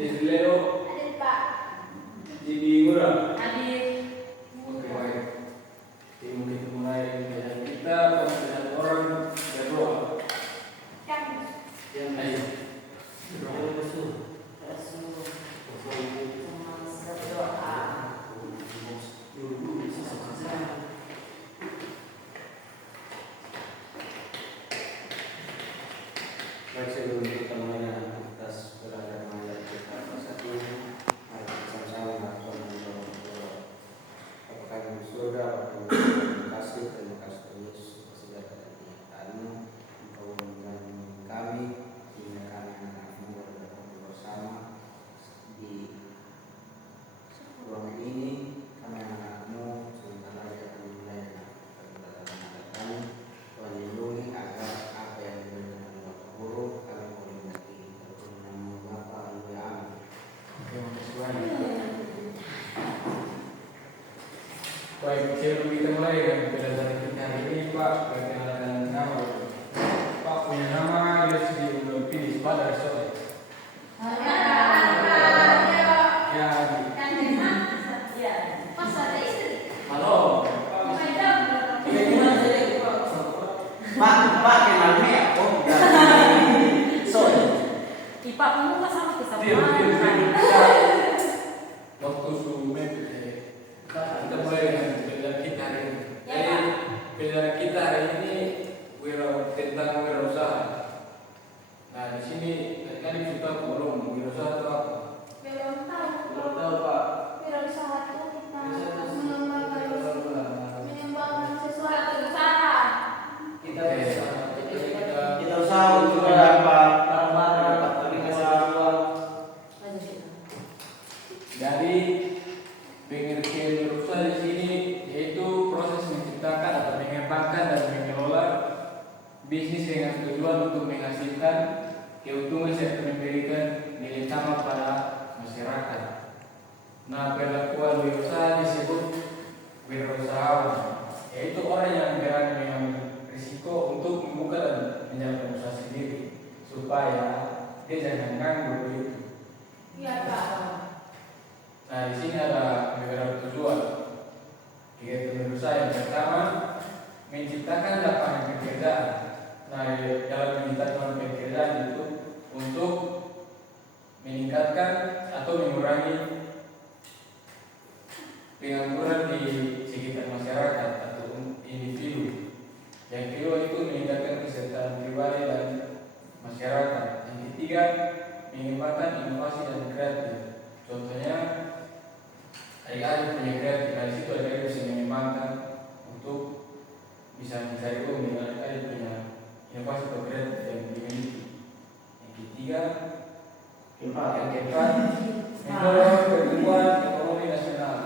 Leo Hadir Pak. jadi murah. Hadir. Oke baik. Jadi mungkin mulai dari kita pemilihan orang berdoa. Kan. Yang lain. Baik, sebelum kita mulai aktivitas beragama yang kita saat ini, mari kita sama-sama melakukan doa. Apakah yang di surga, apakah yang terima kasih Yesus atas segala kenikmatan-Mu. Engkau membimbing kami sehingga kami anak-anak-Mu berkumpul bersama di ruangan ini. Kami anak-anak-Mu sebentar lagi akan mulai dengan peribadatan kami. Tuhan lindungi agar apa yang diberikan oleh Bapak Guru kami boleh mengerti. Dalam nama Bapa, Haleluya, amin. Terima kasih Tuhan. Baik, sebelum kita mulai dengan pelajaran kita hari ini, Pak, perkenalkan nama. Pak punya nama Leslie Unopidis pada sore. Ya, halo. Pak kenalnya aku dari Sore. Ipa kamu pas sama kita. Diam. Waktu sumet kita mulai dengan pelajaran kita hari ini. Jadi pelajaran kita hari ini tentang wirausaha. Nah di sini tadi kita belum wirausaha itu apa? Belum tahu. Belum tahu Pak. Wirausaha itu kita Wirausaha. mengembangkan sesuatu usaha. Kita usaha. Kita usaha untuk dapat uang. Dari pengertian wirausaha di sini yaitu proses menciptakan atau mengembangkan dan mengelola bisnis dengan tujuan untuk menghasilkan keuntungan serta memberikan nilai tambah pada masyarakat. Nah, perlakuan wirausaha disebut wirausahawan, yaitu orang yang berani mengambil risiko untuk membuka dan menjalankan usaha sendiri supaya dia jangan nganggur begitu. Iya Pak. Nah, di sini ada beberapa tujuan. Kegiatan berusaha yang pertama, menciptakan lapangan pekerjaan. Nah, dalam menciptakan pekerjaan itu untuk meningkatkan atau mengurangi pengangguran di sekitar masyarakat atau individu. Yang kedua itu meningkatkan kesejahteraan pribadi dan masyarakat. Yang ketiga, mengembangkan inovasi dan kreatif. Contohnya adik-adik punya kreatif, dari situ adik-adik bisa mengembangkan untuk bisa mencari uang dengan adik-adik punya inovasi atau kreatif yang dimiliki. Yang ketiga, yang keempat, mendorong pertumbuhan ekonomi nasional.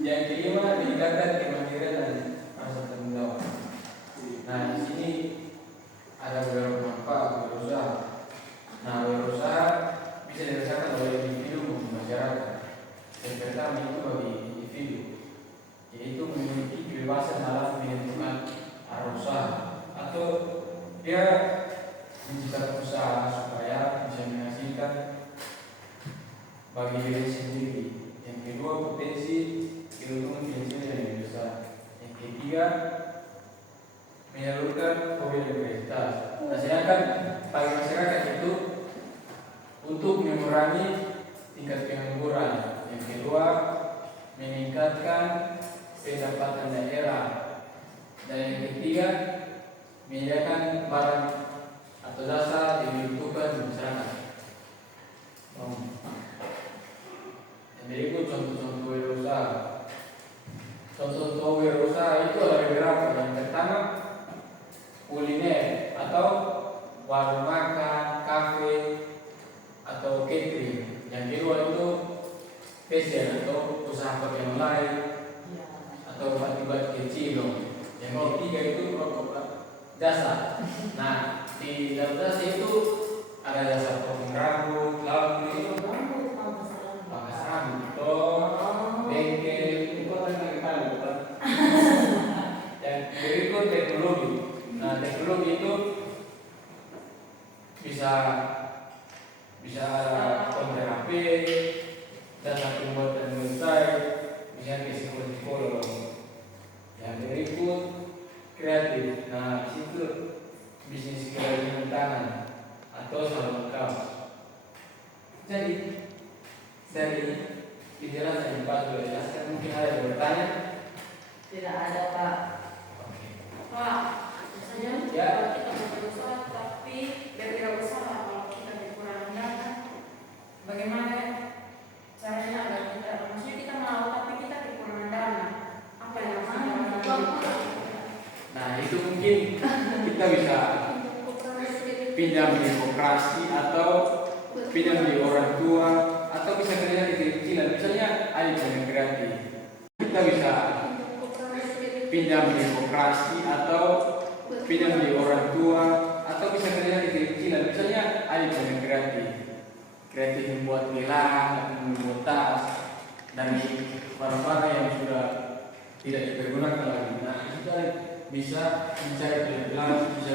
Yang kelima, meningkatkan kemandirian dan rasa tanggung jawab. Nah, di sini ada beberapa manfaat wirausaha. Nah, wirausaha bisa dirasakan oleh individu maupun masyarakat. Yang pertama itu bagi individu, yaitu memiliki kebebasan dalam menentukan arah usaha atau dia menciptakan usaha supaya bisa menghasilkan bagi diri sendiri. Yang kedua, potensi keuntungan finansial yang lebih besar. Yang ketiga, menyalurkan mobilitas. Nah, sedangkan bagi masyarakat itu untuk mengurangi tingkat pengangguran. Yang kedua, meningkatkan pendapatan daerah. Dan yang ketiga, menyediakan barang atau jasa yang dibutuhkan masyarakat. Yang berikut contoh-contoh wirausaha. Contoh-contoh wirausaha itu ada beberapa. Yang pertama, kuliner atau warung makan, kafe atau catering. Yang kedua itu fashion atau usaha pakaian online atau obat-obat kecil. Yang ketiga itu jasa. Nah, di dalam jasa itu ada jasa potong rambut, laundry, pangkas rambut, bengkel, yang berikut teknologi. Nah, teknologi itu bisa bisa konten HP dan satu buatan website, misalnya ke psikolog. Yang berikut kreatif. Nah, di situ bisnis kerajinan tangan atau salon kaos. Jadi dari penjelasan yang Pak sudah jelaskan, mungkin ada yang bertanya? Tidak ada, Pak. Oke. Pak, misalnya Ya. kalau kita mau berusaha tapi berwirausaha, kalau kita kekurangan dana, bagaimana caranya agar kita, maksudnya kita mau tapi kita kekurangan dana, apa yang harus kita lakukan? Nah, itu mungkin kita bisa pinjam di koperasi atau pinjam di orang tua atau bisa kerja di kecil-kecilan. Misalnya ada yang kreatif. Kita bisa pinjam di koperasi atau pinjam di orang tua atau bisa kerja di kecil-kecilan. Misalnya ada yang kreatif. Kreatif membuat gelang atau membuat tas dari barang-barang yang sudah tidak dipergunakan lagi. Nah, kita bisa mencari gelang, bisa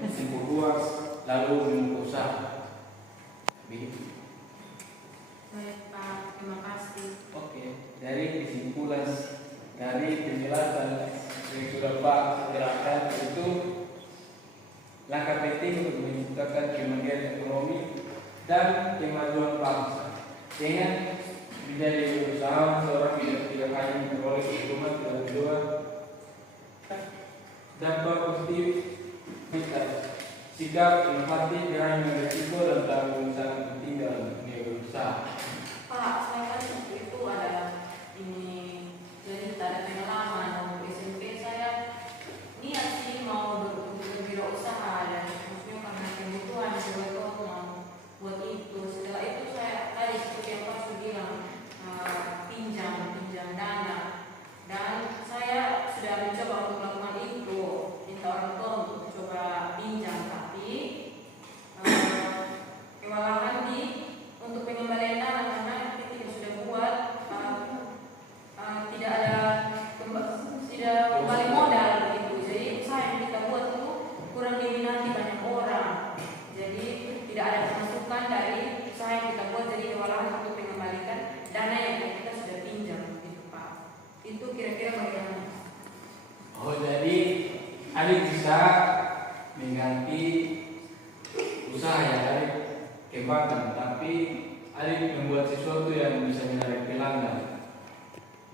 mengumpul uang, lalu mengusaha. Begitu. Baik Pak, terima kasih. Oke, dari kesimpulan dari penjelasan yang sudah Pak jelaskan itu langkah penting untuk menciptakan kemandirian ekonomi dan kemajuan bangsa. Dengan menjadi usahawan seorang tidak hanya memperoleh keuntungan dalam jiwa, dampak positif kita sikap inovatif berani berisiko dan tanggung sangat penting dalam dunia berusaha. Pak, saya kan waktu itu ada ini, jadi ada pengalaman waktu SMP saya niat sih mau berwirausaha dan maksudnya karena kebutuhan juga tuh mau buat itu. Setelah itu saya tadi seperti yang Pak sudah bilang pinjam dana, dan saya sudah mencoba untuk melakukan itu, minta orang tua untuk coba pinjam, tapi kewalahan untuk pengembalian dana karena kita sudah buat tidak kembali modal begitu. Jadi usaha yang kita buat itu kurang diminati banyak orang. Jadi tidak ada pemasukan dari usaha yang kita buat, jadi kewalahan untuk mengembalikan dana yang kita sudah pinjam gitu Pak. Itu kira-kira bagaimana? Oh, jadi adik bisa mengganti usaha yang adik kembangkan, tapi adik membuat sesuatu yang bisa menarik pelanggan.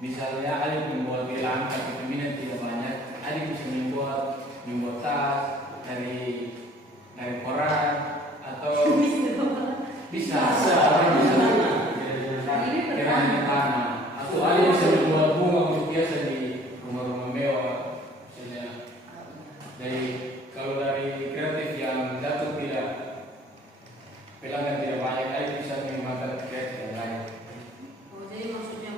Misalnya adik membuat gelang tapi peminat tidak banyak, adik bisa membuat tas dari koran atau bisa kerangnya tanah, atau adik bisa membuat bunga untuk biasa di rumah-rumah mewah. Misalnya dari kreatif yang jatuh tidak pelanggan tidak banyak, adik bisa mengembangkan kreatif yang lain. Oh, jadi maksudnya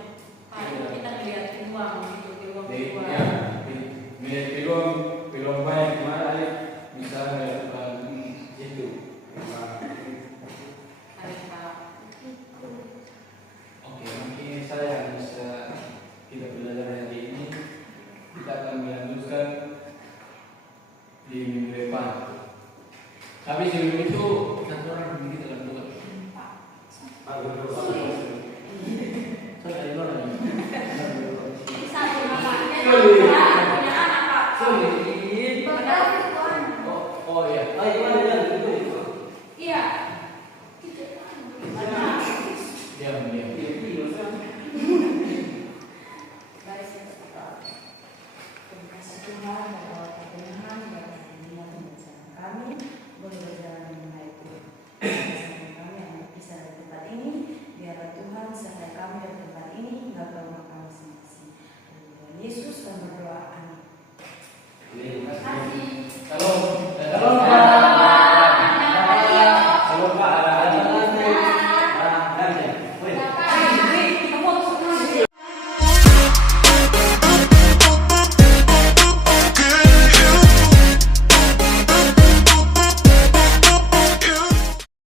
Pak, kita melihat peluang gitu, peluang. Ya, melihat peluang banyak di mana adik bisa melakukan itu. Baik Pak. Oke, mungkin saya yang bisa kita belajar hari ini. Kita akan melanjutkan di minggu depan. Tapi sebelum itu satu orang begitu dalam Tuhan. Pak.